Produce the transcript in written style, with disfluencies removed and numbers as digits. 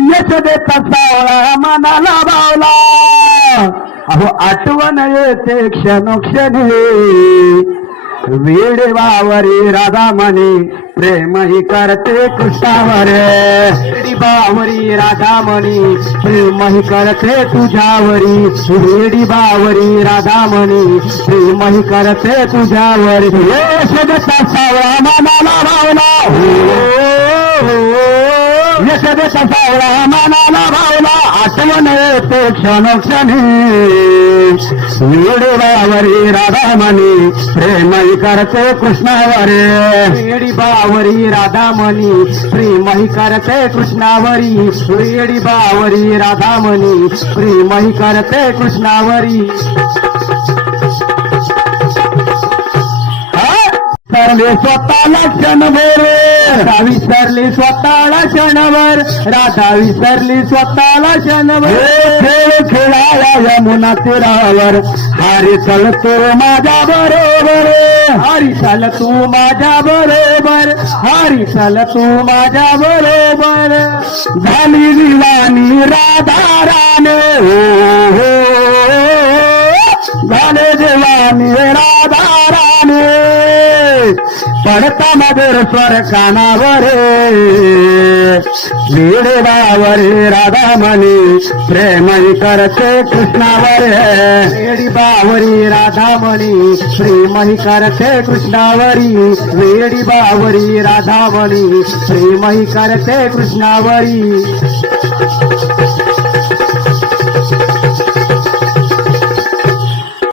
यशोदेचा सावळा मनाला भावला अहो आठवण येते क्षणोक्षणी वेडे बावरी राधा म्हणे प्रेम ही करते कृष्णावर वेडी बावरी राधा म्हणे प्रेम ही करते तुझ्यावरी वेडी बावरी राधा म्हणे प्रेम ही करते तुझ्यावर यशोदेचा सावळा मनाला भावला यशोदेचा सावळा मनाला भावला आठवण येते क्षणोक्षणी वेडी बावरी राधा म्हणे प्रेम ही करते कृष्णावरी वेडी बावरी राधा म्हणे प्रेम ही करते कृष्णावरी वेडी बावरी राधा म्हणे प्रेम ही करते कृष्णावरी विसरले स्वतःला क्षणभर राधा विसरली स्वतःला क्षणभर राधा विसरली स्वतःला क्षणभर खेळ खेळाया यमुना तीरावर हरी चल तू माझ्या बरोबर हरी चल तू माझ्या बरोबर हरी चल तू माझ्या बरोबर झाली दिवानी राधा राणे झाले दिवानी राधा राणे पडता मधुर स्वर कानावर वेडे बावरी राधा म्हणे प्रेम ही करते कृष्णावर वेडी बावरी राधा म्हणे प्रेम ही करते कृष्णावरी वेडी बावरी राधा म्हणे प्रेम ही करते कृष्णावरी